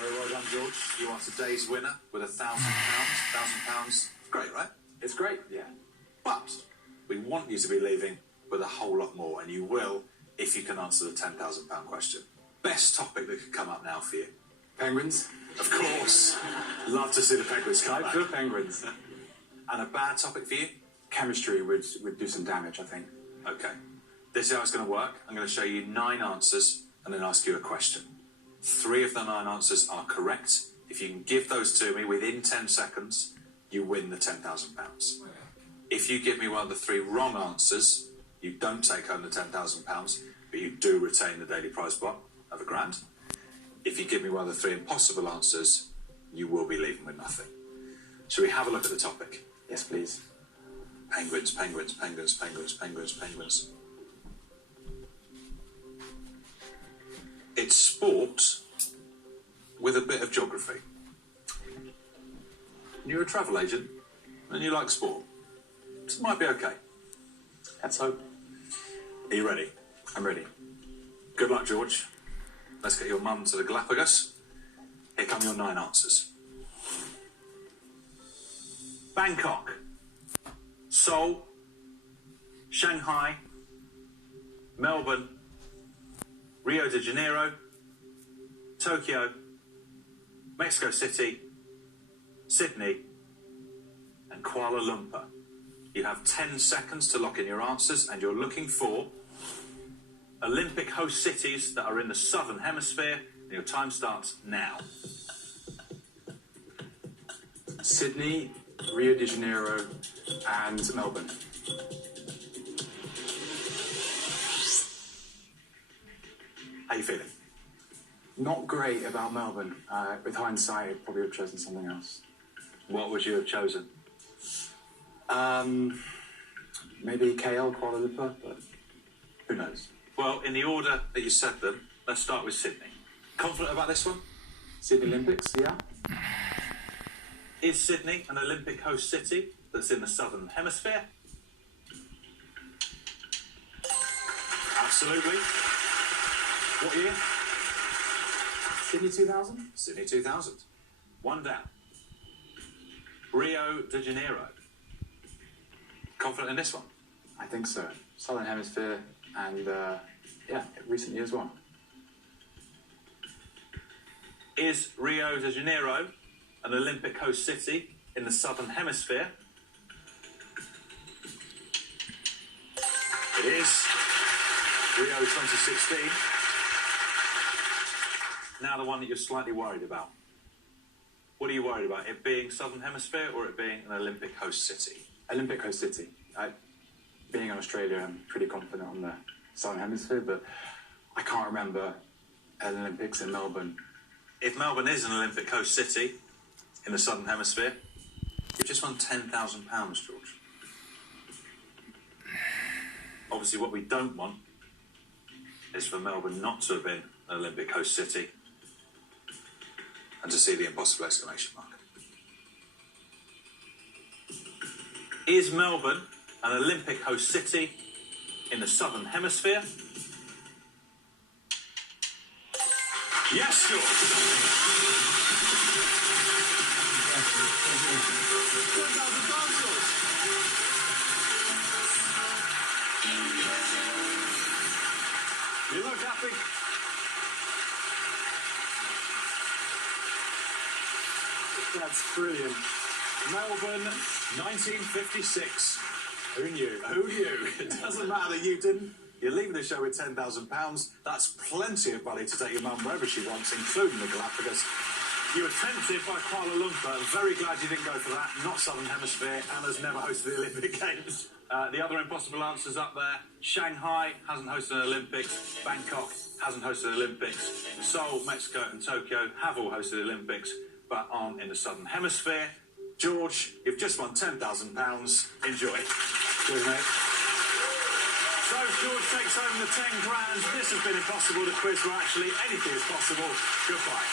Very well done, George. You are today's winner with £1,000. Great, right? It's great, yeah. But we want you to be leaving with a whole lot more, and you will if you can answer the £10,000 question. Best topic that could come up now for you? Penguins. Of course. Love to see the Penguins come back. Good Penguins. And a bad topic for you? Chemistry would do some damage, I think. Okay. This is how it's going to work. I'm going to show you 9 answers and then ask you a question. 3 of the 9 answers are correct. If you can give those to me within 10 seconds, you win the £10,000. If you give me one of the 3 wrong answers, you don't take home the £10,000, but you do retain the daily prize pot of £1,000. If you give me one of the 3 impossible answers, you will be leaving with nothing. Shall we have a look at the topic? Yes, please. Penguins, penguins, penguins, penguins, penguins, penguins. It's sport with a bit of geography. You're a travel agent and you like sport. This might be okay. Let's hope. Are you ready? I'm ready. Good luck, George. Let's get your mum to the Galapagos. Here come your 9 answers. Bangkok, Seoul, Shanghai, Melbourne, Rio de Janeiro, Tokyo, Mexico City, Sydney, and Kuala Lumpur. You have 10 seconds to lock in your answers, and you're looking for Olympic host cities that are in the Southern Hemisphere, and your time starts now. Sydney, Rio de Janeiro, and Melbourne. How you feeling? Not great about Melbourne. With hindsight, I'd probably have chosen something else. What would you have chosen? Maybe KL, Kuala Lumpur, but who knows? Well, in the order that you said them, let's start with Sydney. Confident about this one? Sydney Olympics, yeah? Is Sydney an Olympic host city that's in the Southern Hemisphere? Absolutely. What year? Sydney 2000? Sydney 2000. 1 down. Rio de Janeiro. Confident in this one? I think so. Southern Hemisphere, and yeah, recent years one. Is Rio de Janeiro an Olympic host city in the Southern Hemisphere? It is. Rio 2016. Now the one that you're slightly worried about. What are you worried about? It being Southern Hemisphere or it being an Olympic host city? Olympic host city. Being in Australia, I'm pretty confident on the Southern Hemisphere, but I can't remember an Olympics in Melbourne. If Melbourne is an Olympic host city in the Southern Hemisphere, you've just won £10,000, George. Obviously, what we don't want is for Melbourne not to have been an Olympic host city and to see the impossible exclamation mark. Is Melbourne an Olympic host city in the Southern Hemisphere? Yes, George. You look happy. That's brilliant. Melbourne, 1956. Who knew? Who knew? It doesn't matter that you didn't. You're leaving the show with £10,000. That's plenty of money to take your mum wherever she wants, including the Galapagos. You were tempted by Kuala Lumpur. Very glad you didn't go for that. Not Southern Hemisphere, and has never hosted the Olympic Games. The other impossible answers up there. Shanghai hasn't hosted an Olympics. Bangkok hasn't hosted the Olympics. Seoul, Mexico and Tokyo have all hosted the Olympics, but aren't in the Southern Hemisphere. George, you've just won £10,000. Enjoy. Cheers, mate. So George takes home the £10,000. This has been impossible. The quiz where actually anything is possible. Goodbye.